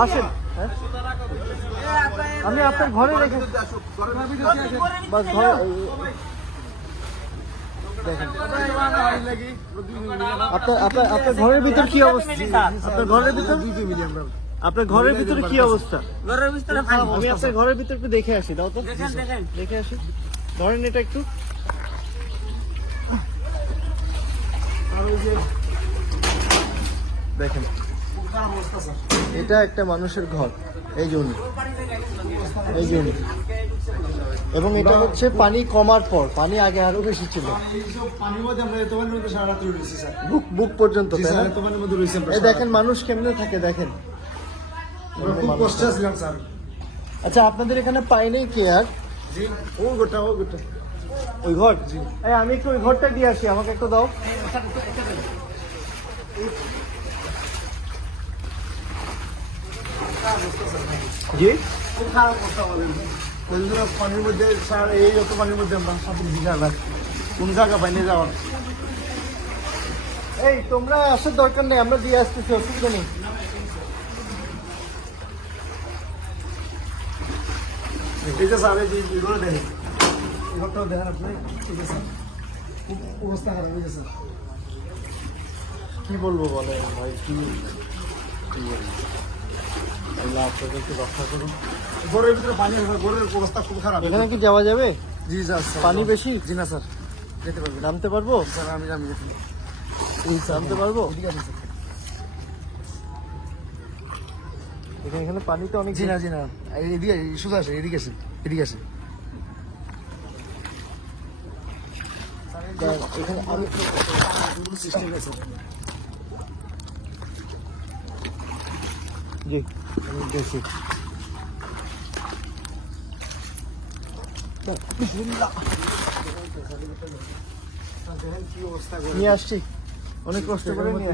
আসেন, হ্যাঁ? আমি আপনার ঘরে রেখে বাস ঘরে দেখেন আপনার ঘরের ভিতর কি অবস্থা? আপনার ঘরের ভিতর আপনার ঘরের ভিতরে কি অবস্থা? আমি আপনার ঘরের ভিতর একটু দেখে আসি, দাও তো দেখে আসি। ধরেন এটা একটু। দেখেন এটা একটা মানুষের ঘর, এই জন্য এবং এটা হচ্ছে পানি কমার পর, পানি আগে আরো বেশি ছিল, বুক পর্যন্ত। দেখেন মানুষ কেমনে থাকে, দেখেন। আচ্ছা আপনাদের এখানে পাই নেই কে আর? ওই ঘর, আমি একটু ওই ঘরটা দিয়ে আসি, আমাকে একটু দাও। জি পানির মধ্যে এই যত পানির মধ্যে আমরা কোন জায়গা পাইনি যাওয়ার। এই তোমরা আসার দরকার নেই, আমরা দিয়ে আসতেছি, অসুবিধা নেই। ঠিক আছে স্যার, এগুলো দেখেন, এগুলোটাও দেখেন আপনি। ঠিক আছে, খুব অবস্থা খারাপ হয়ে গেছে। কি বলবো বলেন ভাই, কি আল্লাহ আপনাদেরকে রক্ষা করুন। ঘরের ভিতরে পানি, ঘরের অবস্থা খুব খারাপ। এখানে কি যাওয়া যাবে? জি স্যার। পানি বেশি? জি না স্যার, যেতে পারবো। নামতে পারবো স্যার? আমি নামতে পারবো? এখানে পানি তো অনেক। জি না এদিকে সোজা আসে, এদিকে আসে। এখানে আমি সিস্টেম আছে। জি আমি দেখছি। নিয়ে আসছি, অনেক কষ্ট করে নিয়ে